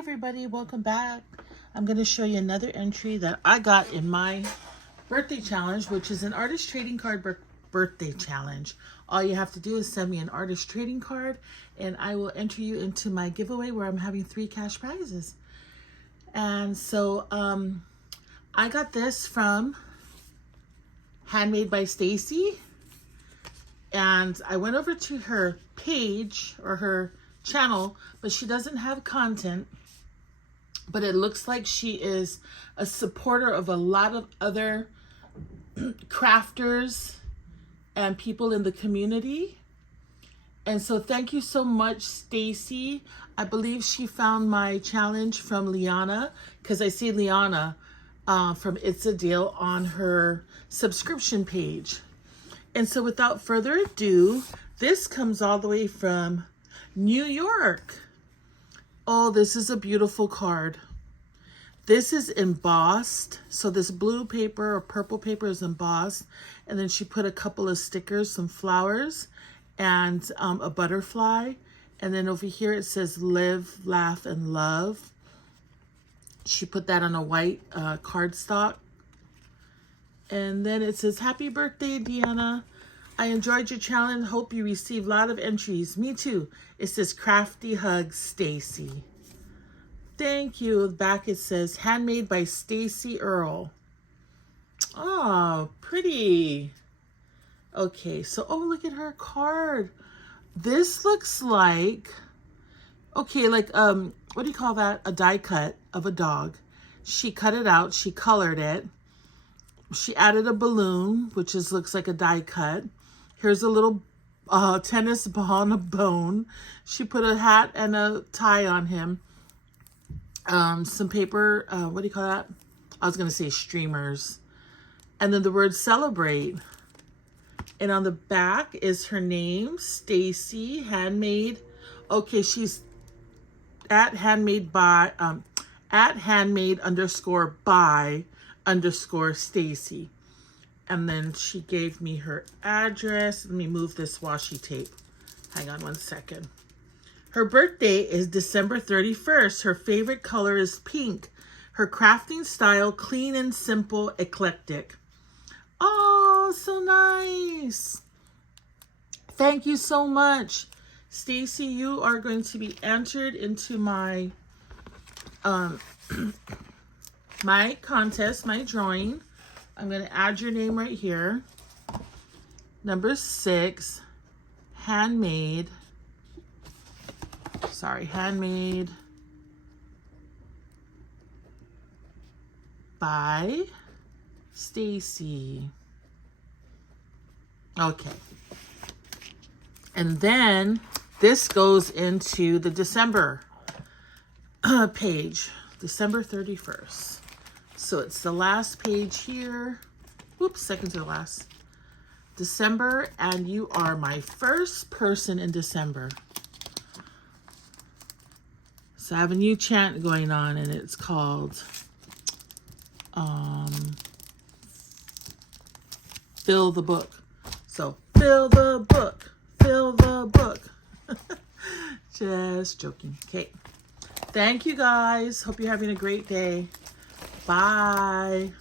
everybody, welcome back. I'm going to show you another entry that I got in my birthday challenge, which is an artist trading card birthday challenge. All you have to do is send me an artist trading card and I will enter you into my giveaway where I'm having 3 cash prizes. And so I got this from Handmade by Stacy, and I went over to her page or her channel, but she doesn't have content, but it looks like she is a supporter of a lot of other crafters and people in the community. And so thank you so much, Stacy. I believe she found my challenge from Liana, because I see Liana from It's a Deal on her subscription page. And so without further ado, this comes all the way from New York. Oh, this is a beautiful card. This is embossed. So this blue paper or purple paper is embossed. And then she put a couple of stickers, some flowers, and a butterfly. And then over here it says live, laugh, and love. She put that on a white cardstock. And then it says, happy birthday, Deanna. I enjoyed your challenge. Hope you receive a lot of entries. Me too. It says, crafty hugs, Stacy. Thank you. Back it says, handmade by Stacy Earl. Oh, pretty. Okay, so, oh, look at her card. This looks like, okay, like, what do you call that? A die cut of a dog. She cut it out. She colored it. She added a balloon, which looks like a die cut. Here's a little tennis ball on a bone. She put a hat and a tie on him. Some paper, what do you call that? I was going to say streamers. And then the word celebrate. And on the back is her name, Stacy, handmade. Okay, she's at handmade by, at handmade_by_Stacy. And then she gave me her address. Let me move this washi tape. Hang on one second. Her birthday is December 31st. Her favorite color is pink. Her crafting style, clean and simple, eclectic. Oh, so nice. Thank you so much. Stacy, you are going to be entered into my my contest, my drawing. I'm going to add your name right here. Number 6, handmade by Stacy. Okay. And then this goes into the December page, December 31st. So it's the last page here. Whoops, second to the last. December, and you are my first person in December. So I have a new chant going on, and it's called Fill the Book. So fill the book, fill the book. Just joking. Okay. Thank you guys. Hope you're having a great day. Bye.